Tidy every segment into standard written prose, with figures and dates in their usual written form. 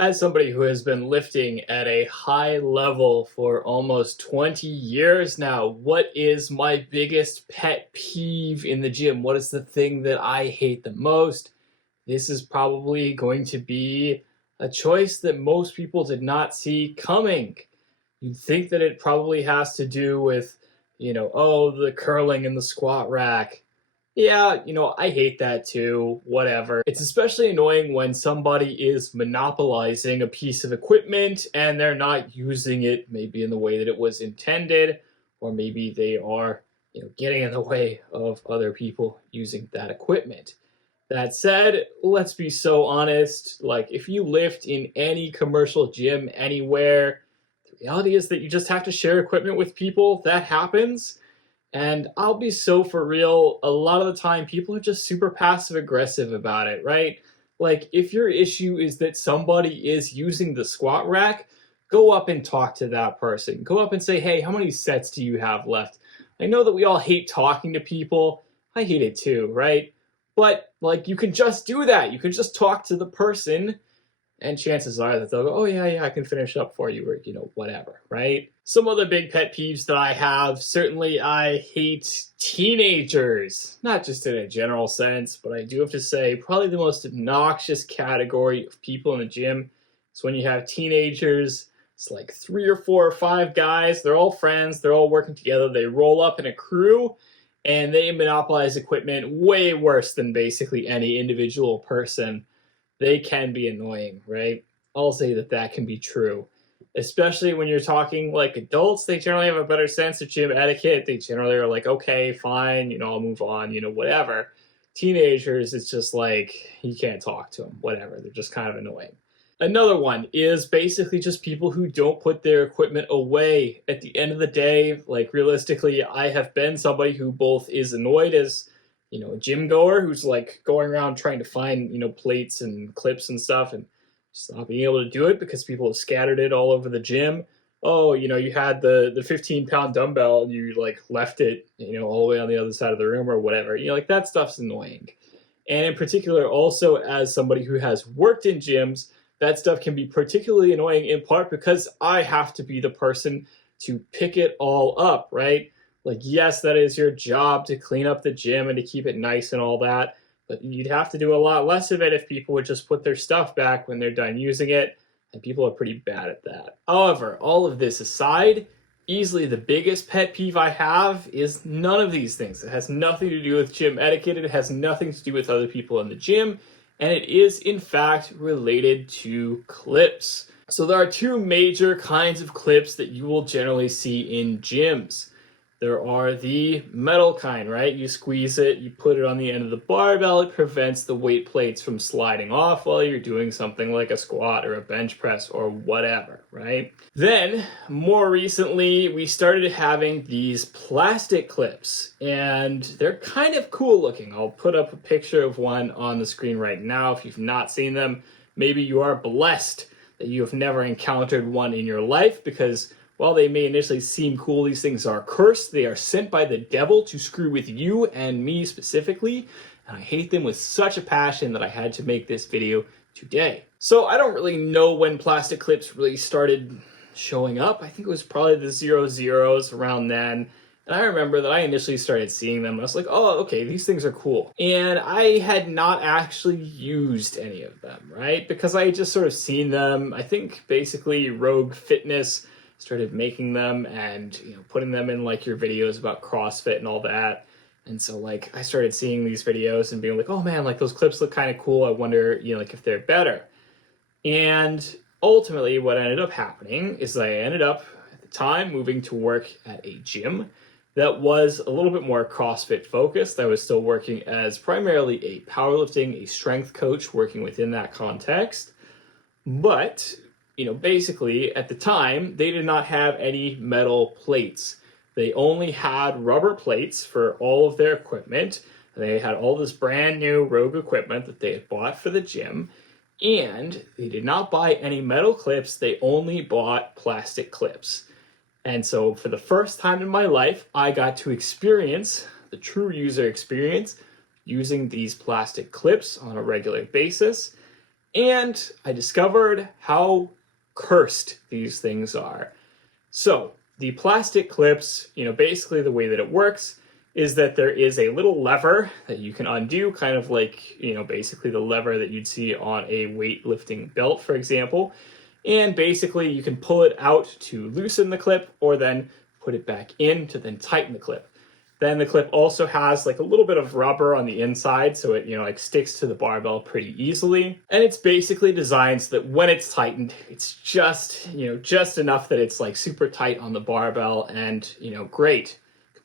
As somebody who has been lifting at a high level for almost 20 years now, what is my biggest pet peeve in the gym? What is the thing that I hate the most? This is probably going to be a choice that most people did not see coming. You'd think that it probably has to do with, oh, the curling and the squat rack. Yeah, I hate that too, whatever. It's especially annoying when somebody is monopolizing a piece of equipment and they're not using it maybe in the way that it was intended, or maybe they are, getting in the way of other people using that equipment. That said, let's be so honest, like if you lift in any commercial gym anywhere, the reality is that you just have to share equipment with people. That happens. And I'll be so for real, a lot of the time people are just super passive aggressive about it, right? Like if your issue is that somebody is using the squat rack, go up and talk to that person. Go up and say, hey, how many sets do you have left? I know that we all hate talking to people. I hate it too, right? But like you can just do that. You can just talk to the person and chances are that they'll go, oh yeah, I can finish up for you, or whatever, right? Some other big pet peeves that I have, certainly I hate teenagers, not just in a general sense, but I do have to say probably the most obnoxious category of people in the gym is when you have teenagers. It's like 3 or 4 or 5 guys, they're all friends, they're all working together, they roll up in a crew, and they monopolize equipment way worse than basically any individual person. They can be annoying, right? I'll say that that can be true. Especially when you're talking like adults, they generally have a better sense of gym etiquette. They generally are like, okay, fine, I'll move on, whatever. Teenagers, it's just like, you can't talk to them, whatever. They're just kind of annoying. Another one is basically just people who don't put their equipment away. At the end of the day, like realistically, I have been somebody who both is annoyed as a gym goer who's like going around trying to find, plates and clips and stuff and just not being able to do it because people have scattered it all over the gym. Oh, you had the 15-pound dumbbell and you like left it, all the way on the other side of the room or whatever. Like that stuff's annoying. And in particular, also as somebody who has worked in gyms, that stuff can be particularly annoying in part because I have to be the person to pick it all up, right? Like, yes, that is your job to clean up the gym and to keep it nice and all that, but you'd have to do a lot less of it if people would just put their stuff back when they're done using it, and people are pretty bad at that. However, all of this aside, easily the biggest pet peeve I have is none of these things. It has nothing to do with gym etiquette, it has nothing to do with other people in the gym, and it is in fact related to clips. So there are 2 major kinds of clips that you will generally see in gyms. There are the metal kind, right? You squeeze it, you put it on the end of the barbell, it prevents the weight plates from sliding off while you're doing something like a squat or a bench press or whatever, right? Then, more recently, we started having these plastic clips, and they're kind of cool looking. I'll put up a picture of one on the screen right now if you've not seen them. Maybe you are blessed that you have never encountered one in your life because while they may initially seem cool, these things are cursed. They are sent by the devil to screw with you and me specifically, and I hate them with such a passion that I had to make this video today. So I don't really know when plastic clips really started showing up. I think it was probably the 00s around then. And I remember that I initially started seeing them and I was like, oh, okay, these things are cool. And I had not actually used any of them, right? Because I had just sort of seen them. I think basically Rogue Fitness started making them and putting them in like your videos about CrossFit and all that. And so like I started seeing these videos and being like, oh man, like those clips look kind of cool. I wonder, like if they're better. And ultimately what ended up happening is I ended up at the time moving to work at a gym that was a little bit more CrossFit focused. I was still working as primarily a powerlifting, a strength coach working within that context. But basically at the time, they did not have any metal plates. They only had rubber plates for all of their equipment. They had all this brand new Rogue equipment that they had bought for the gym. And they did not buy any metal clips. They only bought plastic clips. And so for the first time in my life, I got to experience the true user experience using these plastic clips on a regular basis. And I discovered how cursed these things are. So the plastic clips, basically the way that it works is that there is a little lever that you can undo, kind of like, basically the lever that you'd see on a weightlifting belt, for example. And basically you can pull it out to loosen the clip or then put it back in to then tighten the clip. Then the clip also has like a little bit of rubber on the inside, so it, like sticks to the barbell pretty easily. And it's basically designed so that when it's tightened, it's just, just enough that it's like super tight on the barbell and, great.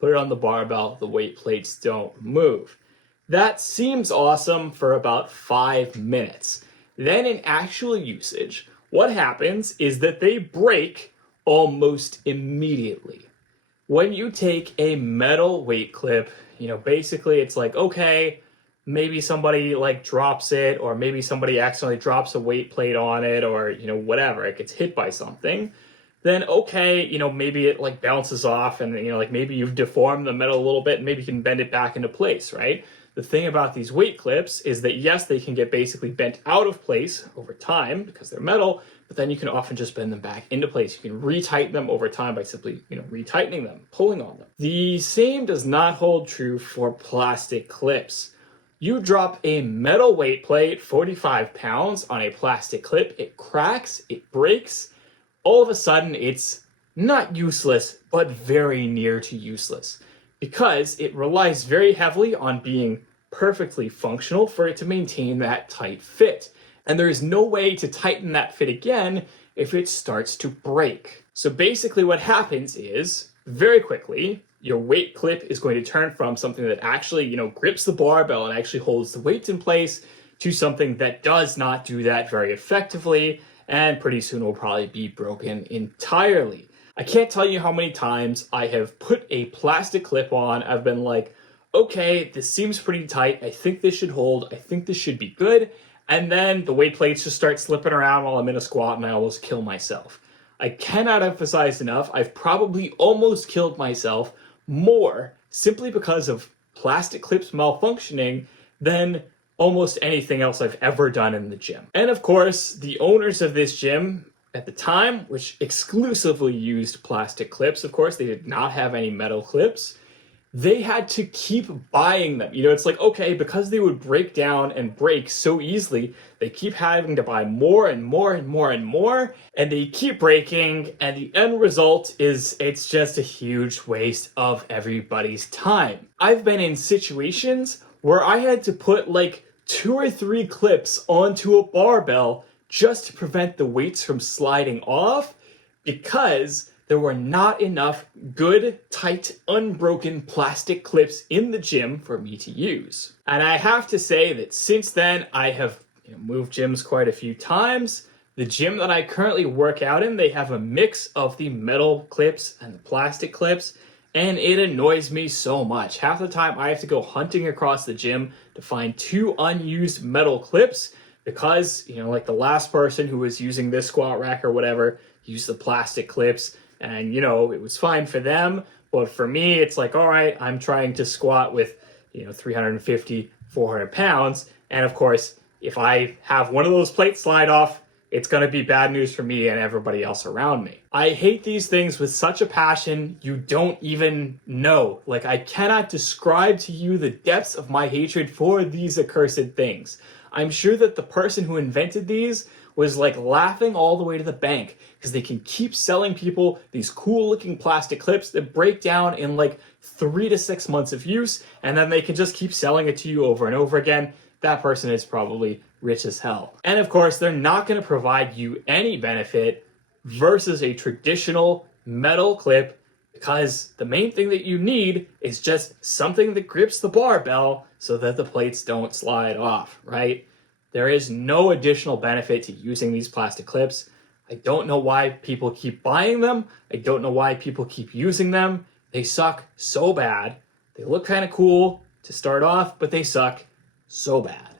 Put it on the barbell, the weight plates don't move. That seems awesome for about 5 minutes. Then in actual usage, what happens is that they break almost immediately. When you take a metal weight clip, basically it's like, okay, maybe somebody like drops it, or maybe somebody accidentally drops a weight plate on it, or, whatever, it gets hit by something. Then, okay, maybe it like bounces off and, like maybe you've deformed the metal a little bit and maybe you can bend it back into place, right? The thing about these weight clips is that, yes, they can get basically bent out of place over time because they're metal, but then you can often just bend them back into place. You can retighten them over time by simply, retightening them, pulling on them. The same does not hold true for plastic clips. You drop a metal weight plate, 45 pounds, on a plastic clip, it cracks, it breaks. All of a sudden, it's not useless, but very near to useless, because it relies very heavily on being perfectly functional for it to maintain that tight fit. And there is no way to tighten that fit again if it starts to break. So basically what happens is, very quickly, your weight clip is going to turn from something that actually, grips the barbell and actually holds the weights in place to something that does not do that very effectively, and pretty soon will probably be broken entirely. I can't tell you how many times I have put a plastic clip on. I've been like, okay, this seems pretty tight. I think this should hold. I think this should be good. And then the weight plates just start slipping around while I'm in a squat and I almost kill myself. I cannot emphasize enough, I've probably almost killed myself more simply because of plastic clips malfunctioning than almost anything else I've ever done in the gym. And of course, the owners of this gym at the time, which exclusively used plastic clips, of course, they did not have any metal clips, they had to keep buying them. It's like, okay, because they would break down and break so easily, they keep having to buy more and more and more and more, and they keep breaking, and the end result is it's just a huge waste of everybody's time. I've been in situations where I had to put like 2 or 3 clips onto a barbell just to prevent the weights from sliding off because there were not enough good, tight, unbroken plastic clips in the gym for me to use. And I have to say that since then, I have moved gyms quite a few times. The gym that I currently work out in, they have a mix of the metal clips and the plastic clips, and it annoys me so much. Half the time I have to go hunting across the gym to find 2 unused metal clips because, like the last person who was using this squat rack or whatever used the plastic clips, and, it was fine for them. But for me, it's like, all right, I'm trying to squat with, 350, 400 pounds. And of course, if I have one of those plates slide off, it's going to be bad news for me and everybody else around me. I hate these things with such a passion you don't even know. Like, I cannot describe to you the depths of my hatred for these accursed things. I'm sure that the person who invented these was like laughing all the way to the bank because they can keep selling people these cool looking plastic clips that break down in like 3 to 6 months of use, and then they can just keep selling it to you over and over again. That person is probably rich as hell. And of course, they're not going to provide you any benefit versus a traditional metal clip, because the main thing that you need is just something that grips the barbell so that the plates don't slide off, right? There is no additional benefit to using these plastic clips. I don't know why people keep buying them. I don't know why people keep using them. They suck so bad. They look kind of cool to start off, but they suck so bad.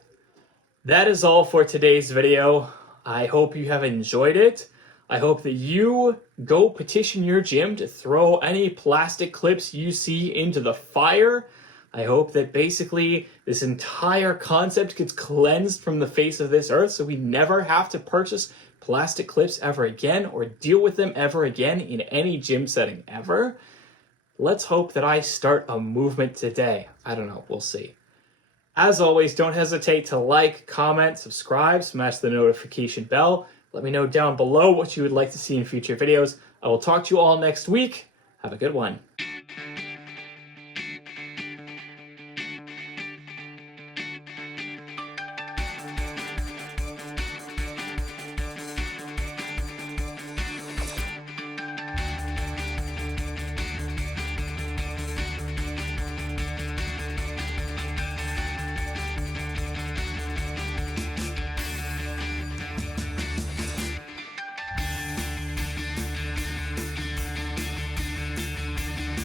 That is all for today's video. I hope you have enjoyed it. I hope that you go petition your gym to throw any plastic clips you see into the fire. I hope that basically this entire concept gets cleansed from the face of this earth so we never have to purchase plastic clips ever again or deal with them ever again in any gym setting ever. Let's hope that I start a movement today. I don't know, we'll see. As always, don't hesitate to like, comment, subscribe, smash the notification bell. Let me know down below what you would like to see in future videos. I will talk to you all next week. Have a good one.